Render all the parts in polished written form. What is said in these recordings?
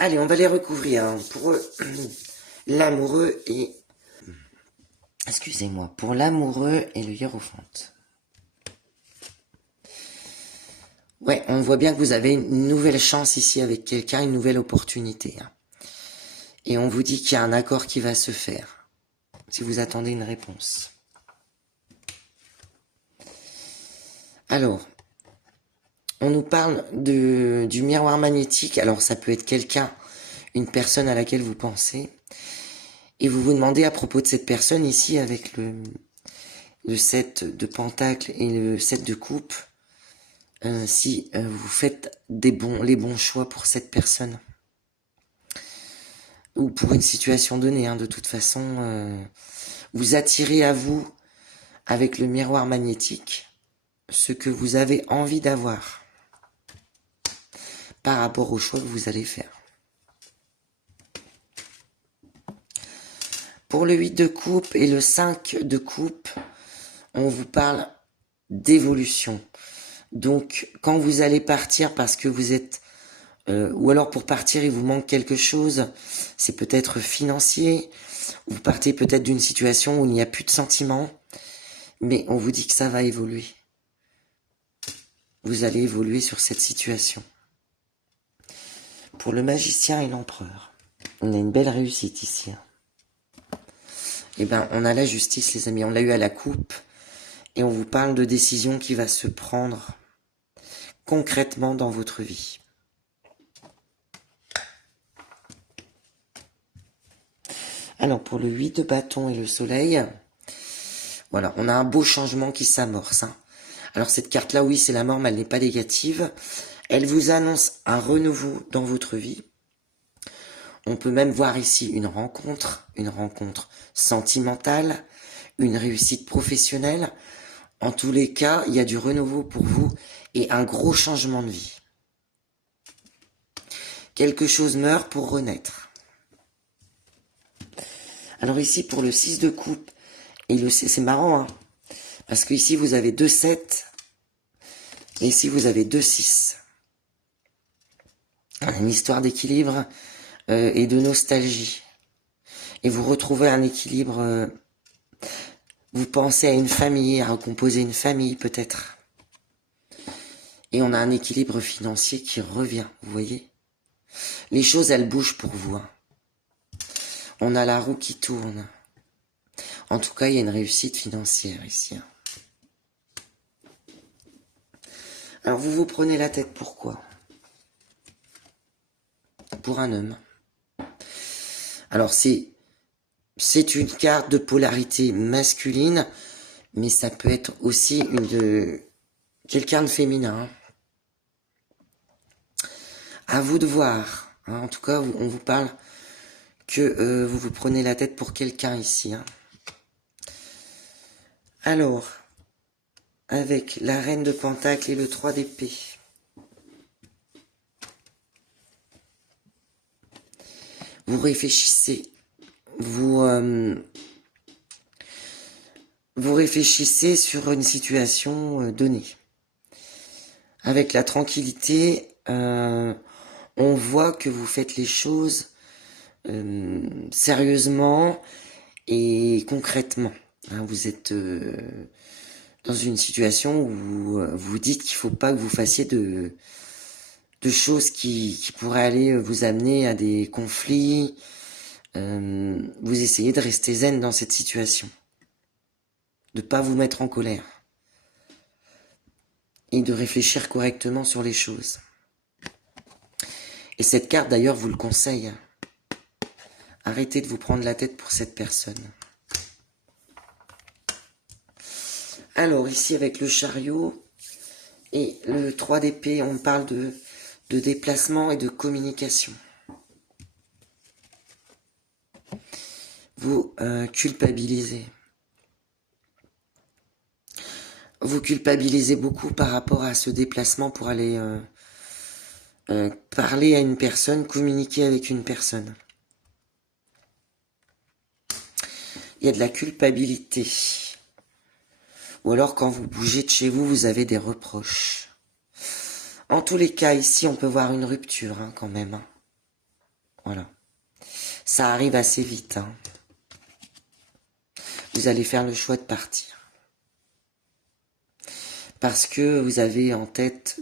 Allez, on va les recouvrir hein, pour l'amoureux et... Excusez-moi, pour l'amoureux et le hiérophante. Ouais, on voit bien que vous avez une nouvelle chance ici avec quelqu'un, une nouvelle opportunité. Hein. Et on vous dit qu'il y a un accord qui va se faire. Si vous attendez une réponse. Alors, on nous parle du miroir magnétique. Alors, ça peut être quelqu'un, une personne à laquelle vous pensez. Et vous vous demandez à propos de cette personne ici avec le 7 de pentacle et le 7 de coupe, si vous faites les bons choix pour cette personne. Ou pour une situation donnée, hein, de toute façon, vous attirez à vous, avec le miroir magnétique, ce que vous avez envie d'avoir par rapport au choix que vous allez faire. Pour le 8 de coupe et le 5 de coupe, on vous parle d'évolution. Donc, quand vous allez partir parce que vous êtes... ou alors pour partir, il vous manque quelque chose, c'est peut-être financier, vous partez peut-être d'une situation où il n'y a plus de sentiments, mais on vous dit que ça va évoluer. Vous allez évoluer sur cette situation. Pour le magicien et l'empereur, on a une belle réussite ici. Hein. Eh ben, on a la justice, les amis. On l'a eu à la coupe. Et on vous parle de décision qui va se prendre concrètement dans votre vie. Alors, pour le 8 de bâton et le soleil, voilà, on a un beau changement qui s'amorce. Hein. Alors, cette carte-là, oui, c'est la mort, mais elle n'est pas négative. Elle vous annonce un renouveau dans votre vie. On peut même voir ici une rencontre sentimentale, une réussite professionnelle. En tous les cas, il y a du renouveau pour vous et un gros changement de vie. Quelque chose meurt pour renaître. Alors ici, pour le 6 de coupe, et c'est marrant, hein, parce que ici, vous avez 2 7, et ici, vous avez 2 6. Une histoire d'équilibre et de nostalgie. Et vous retrouvez un équilibre... vous pensez à une famille, à recomposer une famille peut-être. Et on a un équilibre financier qui revient, vous voyez. Les choses, elles bougent pour vous. Hein. On a la roue qui tourne. En tout cas, il y a une réussite financière ici. Hein. Alors, vous vous prenez la tête, pourquoi? Pour un homme. Alors, c'est une carte de polarité masculine, mais ça peut être aussi quelqu'un de féminin. Hein. À vous de voir. Hein. En tout cas, on vous parle que vous vous prenez la tête pour quelqu'un ici. Hein. Alors, avec la reine de pentacle et le 3 d'épée. Vous réfléchissez. Vous réfléchissez sur une situation donnée. Avec la tranquillité, on voit que vous faites les choses sérieusement et concrètement. Hein, vous êtes dans une situation où vous dites qu'il ne faut pas que vous fassiez de choses qui pourraient aller vous amener à des conflits. Vous essayez de rester zen dans cette situation. De ne pas vous mettre en colère. Et de réfléchir correctement sur les choses. Et cette carte, d'ailleurs, vous le conseille. Arrêtez de vous prendre la tête pour cette personne. Alors, ici, avec le chariot et le 3 d'épée, on parle de déplacement et de communication. Vous culpabilisez. Vous culpabilisez beaucoup par rapport à ce déplacement pour aller parler à une personne, communiquer avec une personne. Il y a de la culpabilité. Ou alors quand vous bougez de chez vous, vous avez des reproches. En tous les cas, ici, on peut voir une rupture hein, quand même. Hein. Voilà. Ça arrive assez vite. Hein. Vous allez faire le choix de partir. Parce que vous avez en tête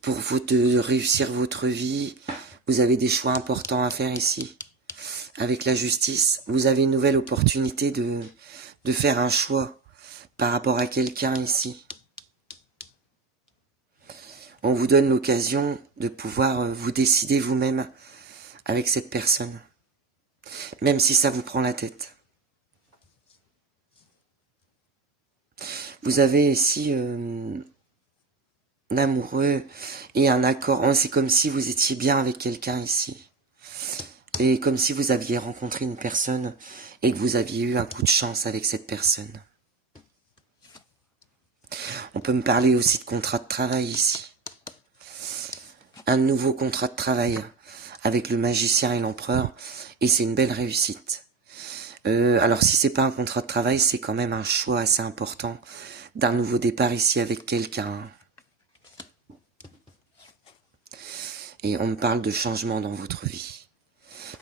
pour vous de réussir votre vie, vous avez des choix importants à faire ici. Avec la justice, vous avez une nouvelle opportunité de faire un choix par rapport à quelqu'un ici. On vous donne l'occasion de pouvoir vous décider vous-même avec cette personne. Même si ça vous prend la tête. Vous avez ici un amoureux et un accord. C'est comme si vous étiez bien avec quelqu'un ici. Et comme si vous aviez rencontré une personne et que vous aviez eu un coup de chance avec cette personne. On peut me parler aussi de contrat de travail ici. Un nouveau contrat de travail avec le magicien et l'empereur. Et c'est une belle réussite. Alors si c'est pas un contrat de travail, c'est quand même un choix assez important d'un nouveau départ ici avec quelqu'un. Et on me parle de changement dans votre vie.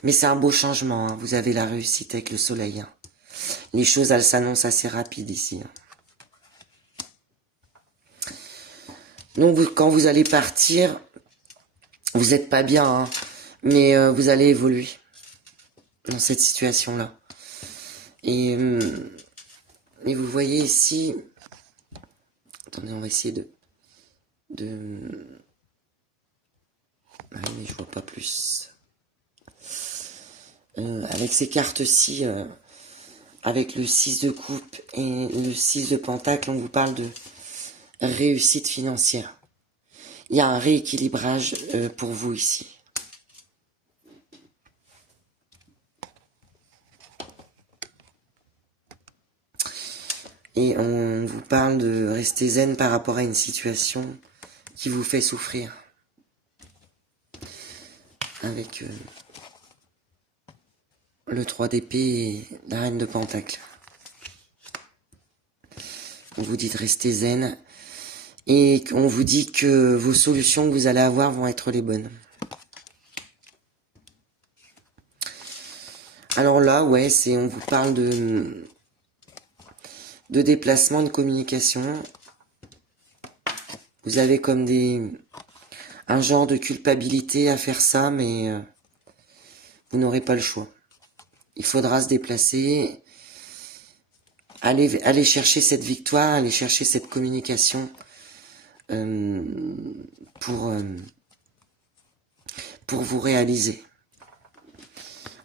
Mais c'est un beau changement, hein. Vous avez la réussite avec le soleil. Hein. Les choses, elles s'annoncent assez rapides ici. Hein. Donc quand vous allez partir, vous n'êtes pas bien, hein, mais vous allez évoluer dans cette situation-là. Et vous voyez ici... Attendez, on va essayer Ah oui, mais je vois pas plus. Avec ces cartes-ci, avec le 6 de coupe et le 6 de pentacle, on vous parle de réussite financière. Il y a un rééquilibrage pour vous ici. Et on vous parle de rester zen par rapport à une situation qui vous fait souffrir. Avec le 3 d'épée et la reine de pentacle. On vous dit de rester zen. Et on vous dit que vos solutions que vous allez avoir vont être les bonnes. Alors là, ouais, on vous parle de déplacement, de communication. Vous avez comme un genre de culpabilité à faire ça, mais vous n'aurez pas le choix. Il faudra se déplacer, aller chercher cette victoire, aller chercher cette communication pour vous réaliser.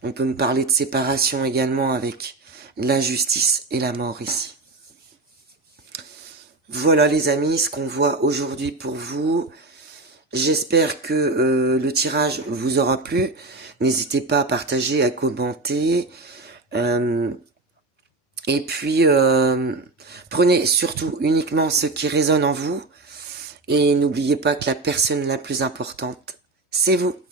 On peut me parler de séparation également avec la justice et la mort ici. Voilà les amis, ce qu'on voit aujourd'hui pour vous. J'espère que le tirage vous aura plu. N'hésitez pas à partager, à commenter. Et puis, prenez surtout uniquement ce qui résonne en vous. Et n'oubliez pas que la personne la plus importante, c'est vous.